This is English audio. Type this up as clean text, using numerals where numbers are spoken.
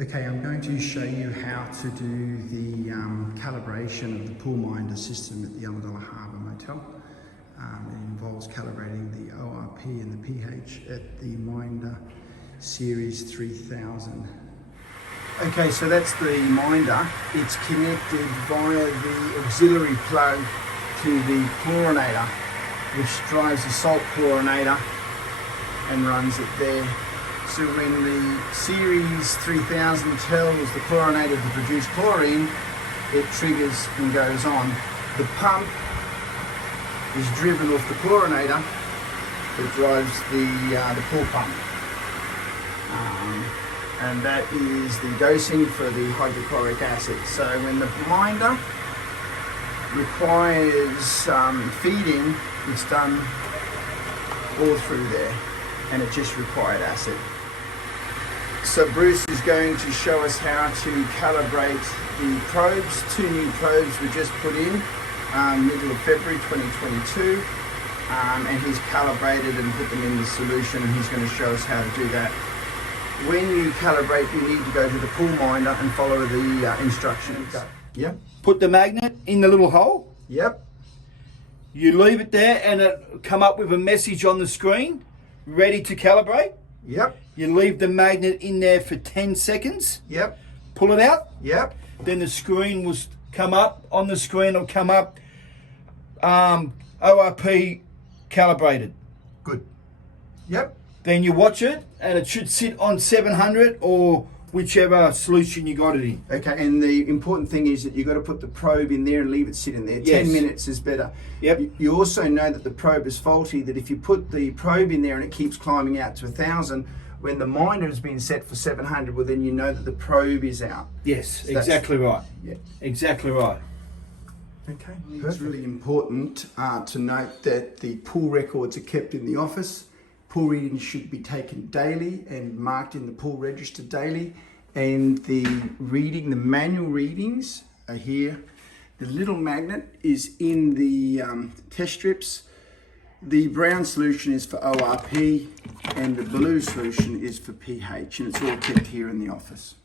Okay, I'm going to show you how to do the calibration of the pool minder system at the Ulladulla Harbour Motel. It involves calibrating the ORP and the pH at the minder series 3000. Okay, so that's the minder. It's connected via the auxiliary plug to the chlorinator, which drives the salt chlorinator and runs it there. So when the series 3000 tells the chlorinator to produce chlorine, it triggers and goes on. The pump is driven off the chlorinator that drives the pool pump. And that is the dosing for the hydrochloric acid. So when the minder requires feeding, it's done all through there, and it just required acid. So Bruce is going to show us how to calibrate the probes. 2 new probes were just put in middle of February 2022, and he's calibrated and put them in the solution, and he's going to show us how to do that. When you calibrate, you need to go to the pool minder and follow the instructions. Yep. Put the magnet in the little hole. Yep. You leave it there and it come up with a message on the screen, ready to calibrate. Yep. You leave the magnet in there for 10 seconds. Yep. Pull it out. Yep. Then the screen will come up. On the screen will come up ORP calibrated. Good. Yep. Then you watch it and it should sit on 700 or whichever solution you got it in. Okay, and the important thing is that you've got to put the probe in there and leave it sit in there. Yes. 10 minutes is better. Yep. You also know that the probe is faulty, that if you put the probe in there and it keeps climbing out to 1000, when the minder has been set for 700, well then you know that the probe is out. Yes, So exactly right. Yeah. Exactly right. Okay, it's really important to note that the pool records are kept in the office. Pool readings should be taken daily and marked in the pool register daily. And the manual readings are here. The little magnet is in the test strips. The brown solution is for ORP and the blue solution is for pH, and it's all kept here in the office.